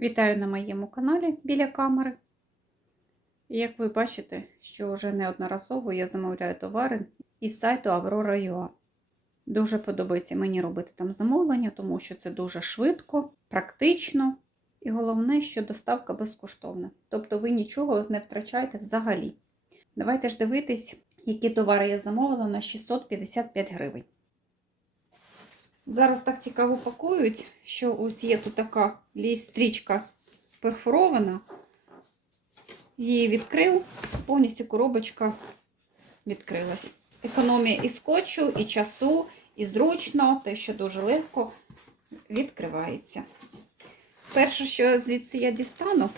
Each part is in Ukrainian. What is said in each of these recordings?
Вітаю на моєму каналі біля камери. Як ви бачите, що вже неодноразово я замовляю товари із сайту Aurora.ua. Дуже подобається мені робити там замовлення, тому що це дуже швидко, практично і головне, що доставка безкоштовна. Тобто ви нічого не втрачаєте взагалі. Давайте ж дивитись, які товари я замовила на 655 гривень. Зараз так цікаво пакують, що ось є тут така стрічка перфорована. Її відкрив, повністю коробочка відкрилась. Економія і скотчу, і часу, і зручно, те, що дуже легко відкривається. Перше, що звідси я дістану,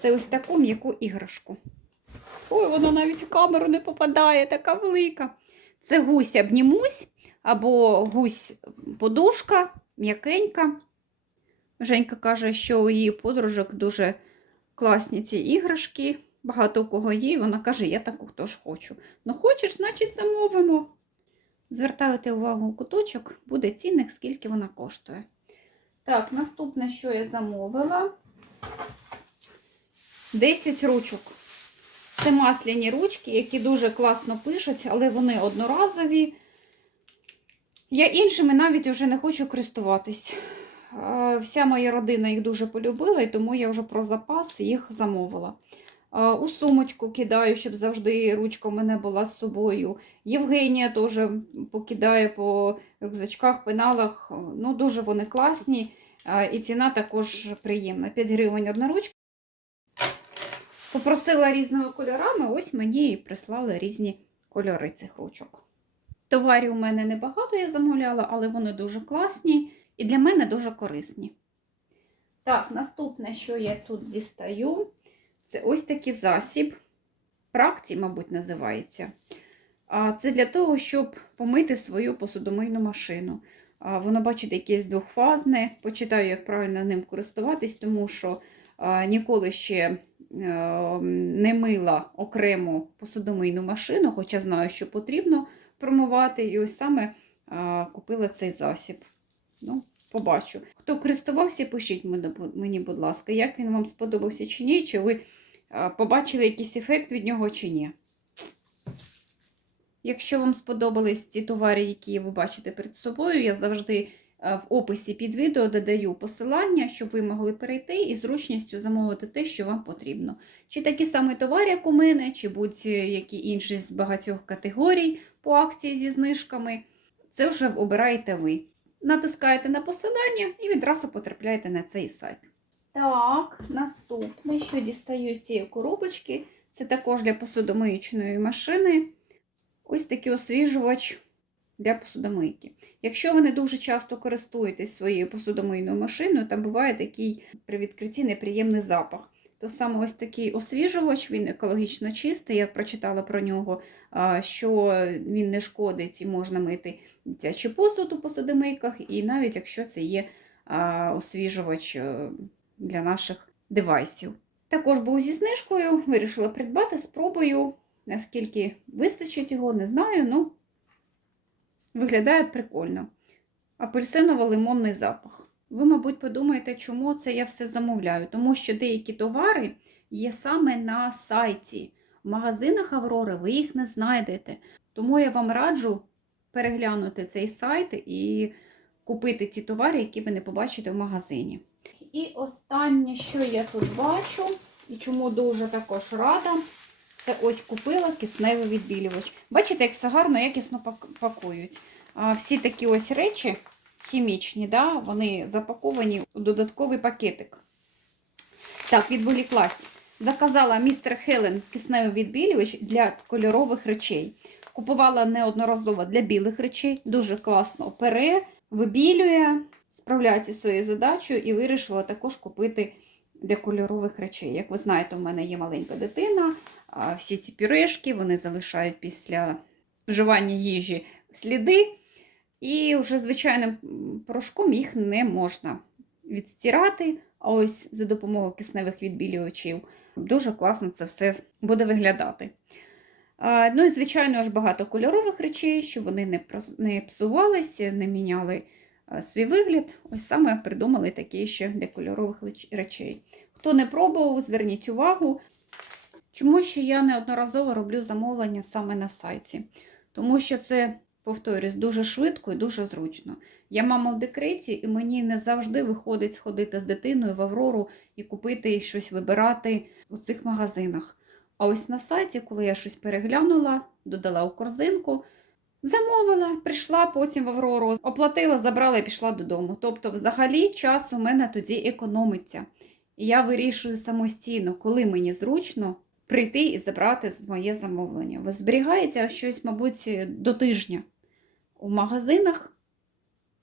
це ось таку м'яку іграшку. Ой, вона навіть в камеру не попадає, така велика. Це гусь обнімусь або гусь-подушка, м'якенька. Женька каже, що у її подружок дуже класні ці іграшки. Багато у кого є, вона каже, я таку теж хочу. Ну, хочеш, значить, замовимо. Звертайте увагу у куточок, буде цінник, скільки вона коштує. Так, наступне, що я замовила: 10 ручок. Це масляні ручки, які дуже класно пишуть, але вони одноразові. Я іншими навіть вже не хочу користуватись. Вся моя родина їх дуже полюбила, і тому я вже про запас їх замовила. У сумочку кидаю, щоб завжди ручка у мене була з собою. Євгенія теж покидає по рюкзачках, пеналах. Ну, Дуже вони класні. І ціна також приємна. 5 гривень одна ручка. Попросила різними кольорами, ось мені і прислали різні кольори цих ручок. Товарів у мене небагато я замовляла, але вони дуже класні і для мене дуже корисні. Так, наступне, що я тут дістаю, це ось такий засіб. Практі, мабуть, називається. Це для того, щоб помити свою посудомийну машину. Воно, бачите, якесь двохфазне. Почитаю, як правильно ним користуватись, тому що ніколи ще не мила окремо посудомийну машину, хоча знаю, що потрібно промивати. І ось саме купила цей засіб. Ну, побачу. Хто користувався, пишіть мені, будь ласка, як він вам сподобався чи ні, чи ви побачили якийсь ефект від нього чи ні. Якщо вам сподобались ці товари, які ви бачите перед собою, я завжди в описі під відео додаю посилання, щоб ви могли перейти і зручністю замовити те, що вам потрібно. Чи такі самі товари, як у мене, чи будь-які інші з багатьох категорій по акції зі знижками. Це вже обираєте ви. Натискаєте на посилання і відразу потрапляєте на цей сайт. Так, наступне, що дістаю з цієї коробочки, це також для посудомиючної машини. Ось такий освіжувач для посудомийки. Якщо ви не дуже часто користуєтесь своєю посудомийною машиною, там буває такий при відкритті неприємний запах. То саме ось такий освіжувач, він екологічно чистий. Я прочитала про нього, що він не шкодить і можна мити дитячий посуд у посудомийках, і навіть якщо це є освіжувач для наших девайсів. Також був зі знижкою, вирішила придбати, спробую, наскільки вистачить його, не знаю. ну Виглядає прикольно. Апельсиново-лимонний запах. Ви, мабуть, подумаєте, чому це я все замовляю, тому що деякі товари є саме на сайті. В магазинах Аврори ви їх не знайдете. Тому я вам раджу переглянути цей сайт і купити ті товари, які ви не побачите в магазині. І останнє, що я тут бачу, і чому дуже також рада, це ось купила кисневий відбілювач. Бачите, як все гарно, якісно пакують. А всі такі ось речі хімічні, да, вони запаковані у додатковий пакетик. Так, відволіклась. Заказала містер Хелен кисневий відбілювач для кольорових речей. Купувала неодноразово для білих речей, дуже класно пере, вибілює, справляється своєю задачею і вирішила також купити для кольорових речей. Як ви знаєте, у мене є маленька дитина, всі ці пюрешки вони залишають після вживання їжі сліди. І вже звичайним порошком їх не можна відстирати. А ось за допомогою кисневих відбілювачів дуже класно це все буде виглядати. Ну і, звичайно, аж багато кольорових речей, щоб вони не псувалися, не міняли свій вигляд. Ось саме придумали такі ще для кольорових речей. Хто не пробував, зверніть увагу. Чому що я неодноразово роблю замовлення саме на сайті? Тому що це, повторюсь, дуже швидко і дуже зручно. Я мама в декреті, і мені не завжди виходить сходити з дитиною в Аврору і купити і щось вибирати у цих магазинах. А ось на сайті, коли я щось переглянула, додала у корзинку, замовила, прийшла потім в Аврору, оплатила, забрала і пішла додому. Тобто, взагалі, час у мене тоді економиться. І я вирішую самостійно, коли мені зручно прийти і забрати моє замовлення. Бо Зберігається щось, мабуть, до тижня. У магазинах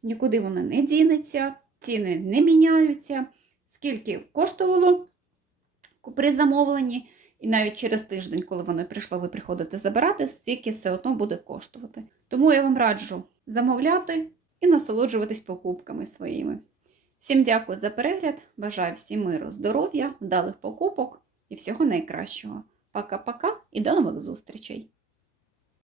нікуди воно не дінеться, ціни не міняються. Скільки коштувало при замовленні, і навіть через тиждень, коли воно прийшло, ви приходите забирати, стільки все одно буде коштувати. Тому я вам раджу замовляти і насолоджуватись покупками своїми. Всім дякую за перегляд. Бажаю всім миру, здоров'я, вдалих покупок і всього найкращого. Пока-пока і до нових зустрічей!